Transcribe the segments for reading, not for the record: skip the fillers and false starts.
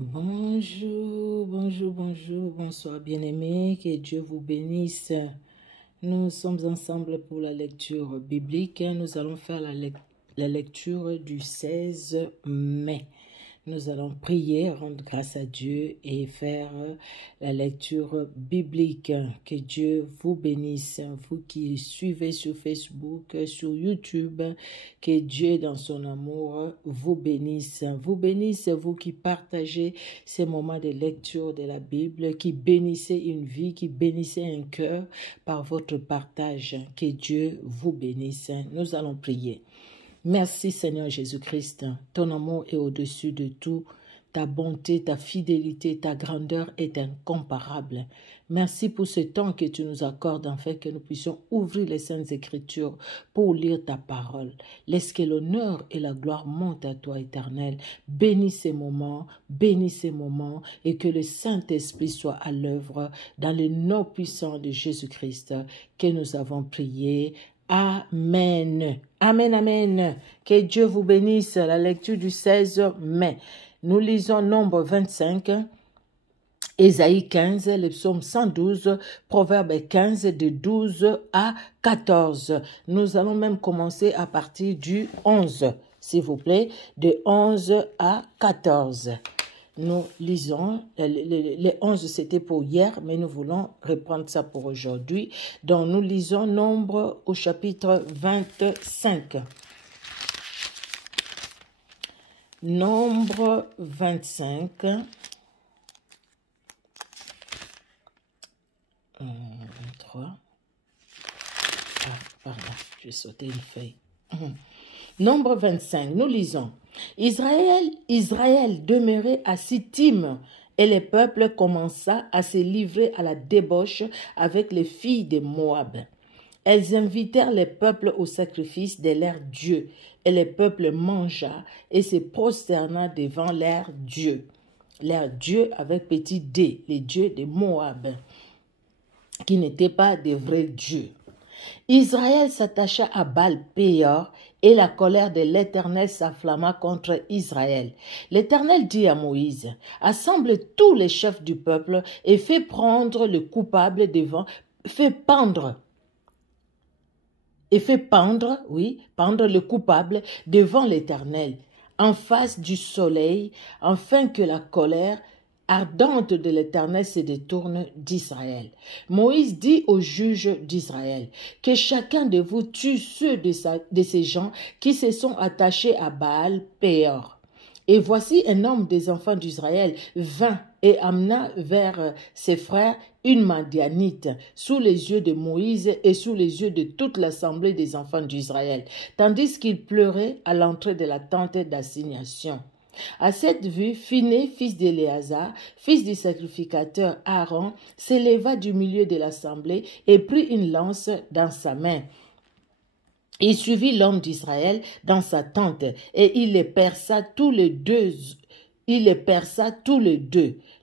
Bonjour, bonjour, bonjour, bonsoir bien-aimés, que Dieu vous bénisse. Nous sommes ensemble pour la lecture biblique. Nous allons faire la lecture du 16 mai. Nous allons prier, rendre grâce à Dieu et faire la lecture biblique. Que Dieu vous bénisse, vous qui suivez sur Facebook, sur YouTube. Que Dieu, dans son amour, vous bénisse. Vous bénisse, vous qui partagez ces moments de lecture de la Bible, qui bénissez une vie, qui bénissez un cœur par votre partage. Que Dieu vous bénisse. Nous allons prier. Merci Seigneur Jésus-Christ, ton amour est au-dessus de tout, ta bonté, ta fidélité, ta grandeur est incomparable. Merci pour ce temps que tu nous accordes afin que nous puissions ouvrir les Saintes Écritures pour lire ta parole. Laisse que l'honneur et la gloire montent à toi, Éternel. Bénis ces moments et que le Saint-Esprit soit à l'œuvre dans le nom puissant de Jésus-Christ que nous avons prié. Amen. Amen, amen. Que Dieu vous bénisse. La lecture du 16 mai. Nous lisons Nombre 25, Ésaïe 15, le psaume 112, Proverbe 15, de 12 à 14. Nous allons même commencer à partir du 11, s'il vous plaît, de 11 à 14. Nous lisons, les 11 c'était pour hier, mais nous voulons reprendre ça pour aujourd'hui. Donc nous lisons Nombre au chapitre 25. Nombre 25. 23. Pardon, j'ai sauté une feuille. Nombre 25, nous lisons. Israël demeurait à Sittim, et le peuple commença à se livrer à la débauche avec les filles de Moab. Elles invitèrent les peuples au sacrifice de leur Dieu, et le peuple mangea et se prosterna devant leur Dieu avec petit d, les dieux de Moab, qui n'étaient pas de vrais dieux. Israël s'attacha à Baal-Péor, et la colère de l'Éternel s'enflamma contre Israël. L'Éternel dit à Moïse, « Assemble tous les chefs du peuple et fais pendre le coupable pendre le coupable devant l'Éternel, en face du soleil, afin que la colère ardente de l'Éternel se détourne d'Israël. » Moïse dit aux juges d'Israël, « Que chacun de vous tue ceux de ces gens qui se sont attachés à Baal-Péor. » Et voici un homme des enfants d'Israël vint et amena vers ses frères une Madianite sous les yeux de Moïse et sous les yeux de toute l'assemblée des enfants d'Israël, tandis qu'il pleurait à l'entrée de la tente d'assignation. À cette vue, Phiné, fils d'Éléazar, fils du sacrificateur Aaron, s'éleva du milieu de l'assemblée et prit une lance dans sa main. Il suivit l'homme d'Israël dans sa tente et il les perça tous les deux.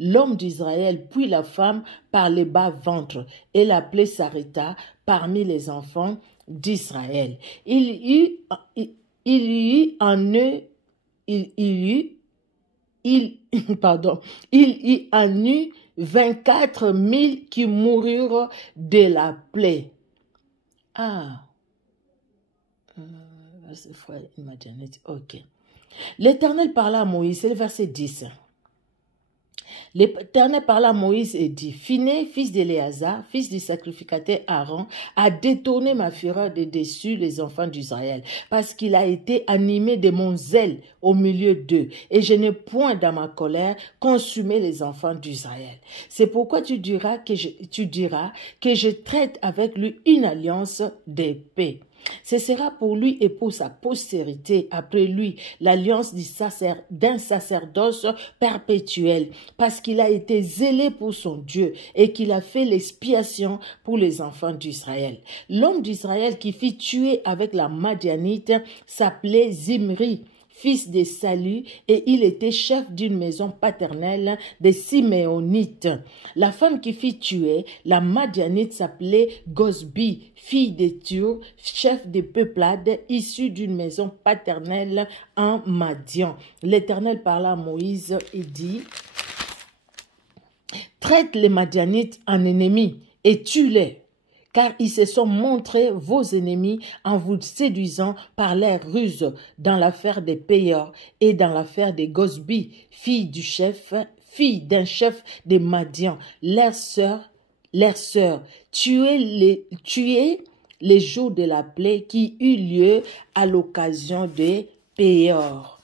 L'homme d'Israël puis la femme par les bas ventres, et la plaie s'arrêta parmi les enfants d'Israël. Il y en eut 24 000 qui moururent de la plaie. Ok. L'Éternel parla à Moïse, c'est le verset 10. L'Éternel parla à Moïse et dit, « Phiné, fils d'Éléazar, fils du sacrificateur Aaron, a détourné ma fureur de dessus les enfants d'Israël, parce qu'il a été animé de mon zèle au milieu d'eux, et je n'ai point dans ma colère consumé les enfants d'Israël. C'est pourquoi tu diras que je traite avec lui une alliance de paix. Ce sera pour lui et pour sa postérité après lui l'alliance d'un sacerdoce perpétuel, parce qu'il a été zélé pour son Dieu et qu'il a fait l'expiation pour les enfants d'Israël. L'homme d'Israël qui fut tué avec la Madianite s'appelait Zimri, fils de Salu, et il était chef d'une maison paternelle des Siméonites. La femme qui fut tuée, la Madianite, s'appelait Gosbi, fille de Tur, chef de peuplade, issue d'une maison paternelle en Madian. L'Éternel parla à Moïse et dit, Traite les Madianites en ennemis et tue-les, car ils se sont montrés vos ennemis en vous séduisant par leurs ruses dans l'affaire des payeurs et dans l'affaire des Gosbi, fille d'un chef des Madians, leur sœur, tuez les jours de la plaie qui eut lieu à l'occasion des payeurs.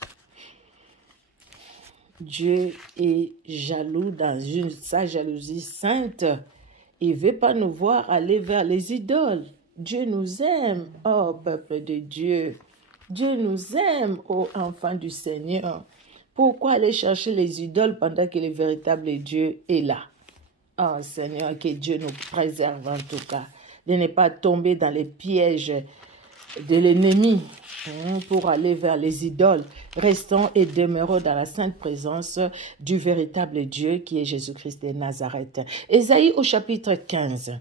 Dieu est jaloux dans sa jalousie sainte. Il ne veut pas nous voir aller vers les idoles. Dieu nous aime, ô peuple de Dieu. Dieu nous aime, ô enfants du Seigneur. Pourquoi aller chercher les idoles pendant que le véritable Dieu est là? Oh Seigneur, que Dieu nous préserve en tout cas, de ne pas tomber dans les pièges de l'ennemi pour aller vers les idoles. Restons et demeurons dans la sainte présence du véritable Dieu qui est Jésus-Christ de Nazareth. Ésaïe au chapitre 15.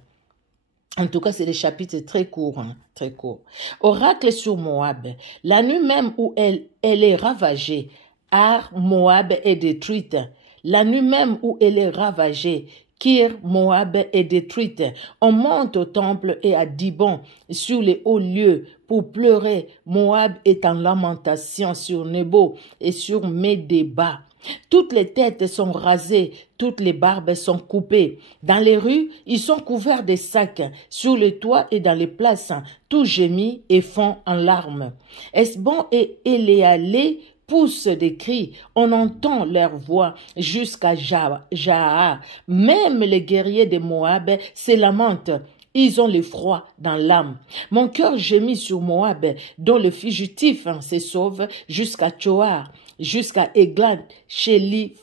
En tout cas, c'est des chapitres très courts, très courts. Oracle sur Moab. La nuit même où elle est ravagée, Ar Moab est détruite. La nuit même où elle est ravagée, Kir Moab est détruite. On monte au temple et à Dibon, sur les hauts lieux, pour pleurer. Moab est en lamentation sur Nebo et sur Médéba. Toutes les têtes sont rasées, toutes les barbes sont coupées. Dans les rues, ils sont couverts de sacs. Sur les toits et dans les places, tout gémit et fond en larmes. Esbon et Éléalé poussent des cris, on entend leur voix jusqu'à Jaha. Même les guerriers de Moab se lamentent. Ils ont l'effroi dans l'âme. Mon cœur gémit sur Moab, dont le fugitif se sauve jusqu'à Tchoar, jusqu'à Eglat, Shélishija,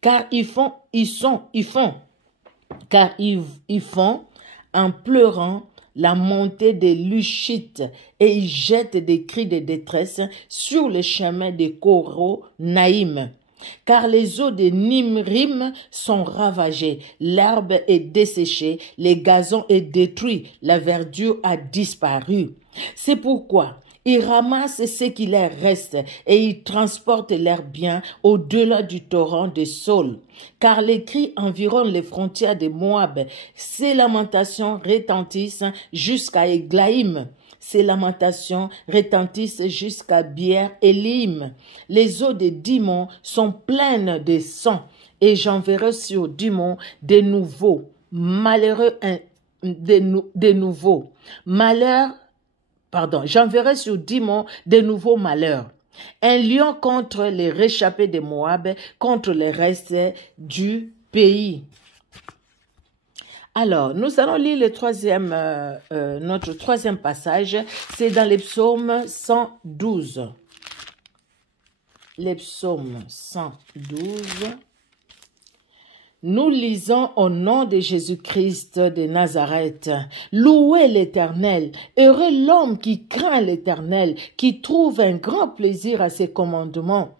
car ils font en pleurant la montée des Lushites et ils jettent des cris de détresse sur le chemin de Koro-Naïm. Car les eaux de Nimrim sont ravagées, l'herbe est desséchée, les gazons est détruit, la verdure a disparu. C'est pourquoi ils ramassent ce qui leur reste et ils transportent leurs biens au-delà du torrent de Saul. Car les cris environnent les frontières de Moab. Ces lamentations retentissent jusqu'à Eglaïm. Ces lamentations retentissent jusqu'à Bière-Élim. Les eaux de Dimon sont pleines de sang et j'enverrai sur Dimon de nouveaux malheureux, j'enverrai sur Dimon de nouveaux malheurs. Un lion contre les réchappés de Moab, contre le reste du pays. Alors, nous allons lire notre troisième passage. C'est dans les psaumes 112. Les psaumes 112. Nous lisons au nom de Jésus-Christ de Nazareth. Louez l'Éternel. Heureux l'homme qui craint l'Éternel, qui trouve un grand plaisir à ses commandements.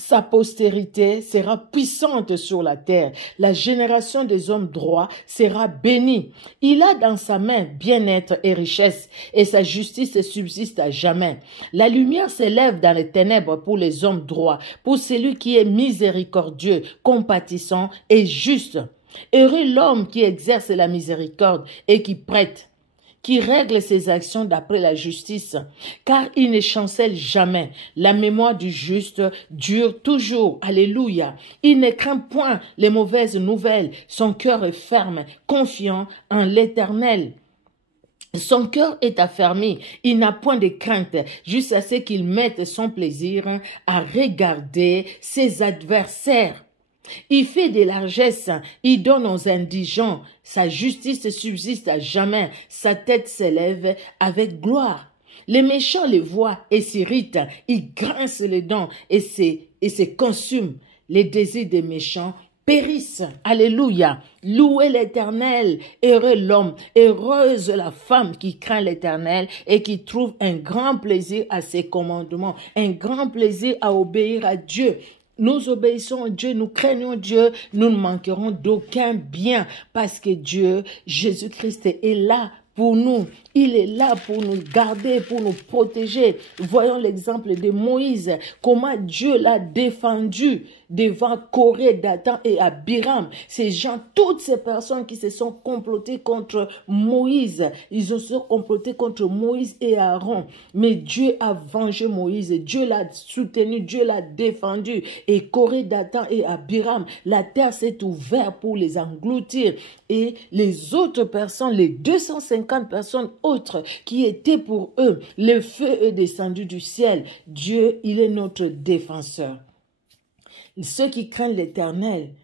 Sa postérité sera puissante sur la terre. La génération des hommes droits sera bénie. Il a dans sa main bien-être et richesse, et sa justice subsiste à jamais. La lumière s'élève dans les ténèbres pour les hommes droits, pour celui qui est miséricordieux, compatissant et juste. Heureux l'homme qui exerce la miséricorde et qui prête, qui règle ses actions d'après la justice, car il ne chancelle jamais. La mémoire du juste dure toujours. Alléluia. Il ne craint point les mauvaises nouvelles. Son cœur est ferme, confiant en l'Éternel. Son cœur est affermi, il n'a point de crainte, jusqu'à ce qu'il mette son plaisir à regarder ses adversaires. Il fait des largesses, il donne aux indigents, sa justice subsiste à jamais, sa tête s'élève avec gloire. Les méchants les voient et s'irritent, ils grincent les dents et se consument. Les désirs des méchants périssent. Alléluia. Louez l'Éternel. Heureux l'homme, heureuse la femme qui craint l'Éternel et qui trouve un grand plaisir à ses commandements, un grand plaisir à obéir à Dieu. Nous obéissons à Dieu, nous craignons Dieu, nous ne manquerons d'aucun bien parce que Dieu, Jésus-Christ, est là pour nous. Il est là pour nous garder, pour nous protéger. Voyons l'exemple de Moïse, comment Dieu l'a défendu devant Corée, Dathan et Abiram. Ces gens, toutes ces personnes qui se sont complotées contre Moïse, ils se sont complotés contre Moïse et Aaron. Mais Dieu a vengé Moïse, Dieu l'a soutenu, Dieu l'a défendu. Et Corée, Dathan et Abiram, la terre s'est ouverte pour les engloutir. Et les autres personnes, les 250 personnes autres qui étaient pour eux, le feu est descendu du ciel. Dieu, il est notre défenseur. Ceux qui craignent l'Éternel,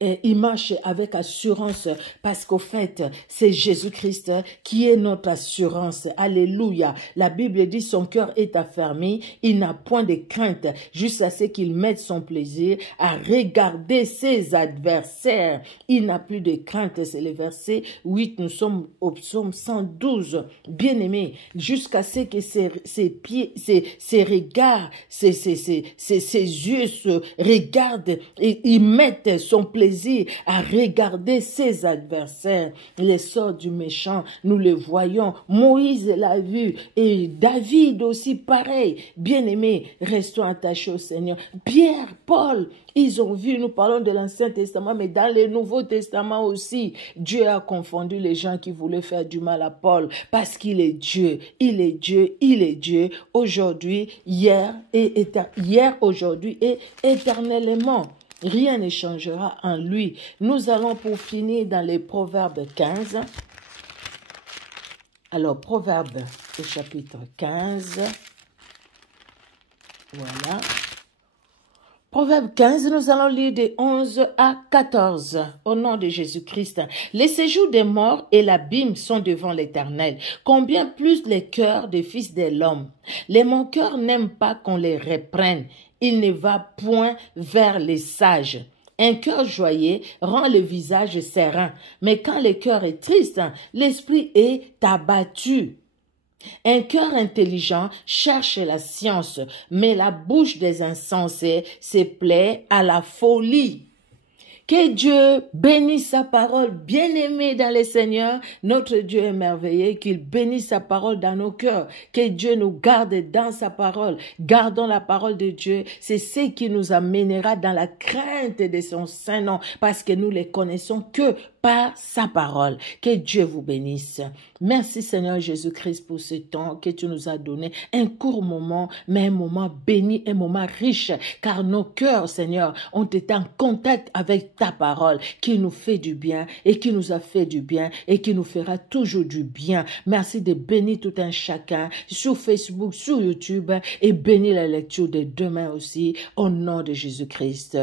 et il marche avec assurance parce qu'au fait, c'est Jésus-Christ qui est notre assurance. Alléluia. La Bible dit son cœur est affermi, il n'a point de crainte jusqu'à ce qu'il mette son plaisir à regarder ses adversaires. Il n'a plus de crainte. C'est le verset 8, nous sommes au psaume 112. Bien-aimé, jusqu'à ce que ses pieds, ses regards, ses yeux se regardent et ils mettent son plaisir à regarder ses adversaires. Les sorts du méchant, nous les voyons. Moïse l'a vu et David aussi pareil. Bien-aimés, restons attachés au Seigneur. Pierre, Paul, ils ont vu, nous parlons de l'Ancien Testament, mais dans le Nouveau Testament aussi, Dieu a confondu les gens qui voulaient faire du mal à Paul parce qu'il est Dieu. Il est Dieu, il est Dieu, aujourd'hui, hier, aujourd'hui et éternellement. Rien ne changera en lui. Nous allons pour finir dans les Proverbes 15. Alors, Proverbes au chapitre 15. Voilà. Proverbe 15, nous allons lire de 11 à 14. Au nom de Jésus-Christ. Les séjours des morts et l'abîme sont devant l'Éternel. Combien plus les cœurs des fils de l'homme. Les manqueurs n'aiment pas qu'on les reprenne. Il ne va point vers les sages. Un cœur joyeux rend le visage serein, mais quand le cœur est triste, l'esprit est abattu. Un cœur intelligent cherche la science, mais la bouche des insensés se plaît à la folie. Que Dieu bénisse sa parole, bien-aimé dans le Seigneur. Notre Dieu est merveilleux, qu'il bénisse sa parole dans nos cœurs. Que Dieu nous garde dans sa parole. Gardons la parole de Dieu. C'est ce qui nous amènera dans la crainte de son saint nom, parce que nous les connaissons que par sa parole. Que Dieu vous bénisse. Merci Seigneur Jésus-Christ pour ce temps que tu nous as donné. Un court moment, mais un moment béni, un moment riche, car nos cœurs, Seigneur, ont été en contact avec ta parole qui nous fait du bien et qui nous a fait du bien et qui nous fera toujours du bien. Merci de bénir tout un chacun sur Facebook, sur YouTube et bénir la lecture de demain aussi au nom de Jésus-Christ.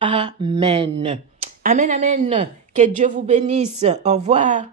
Amen. Amen, amen. Que Dieu vous bénisse. Au revoir.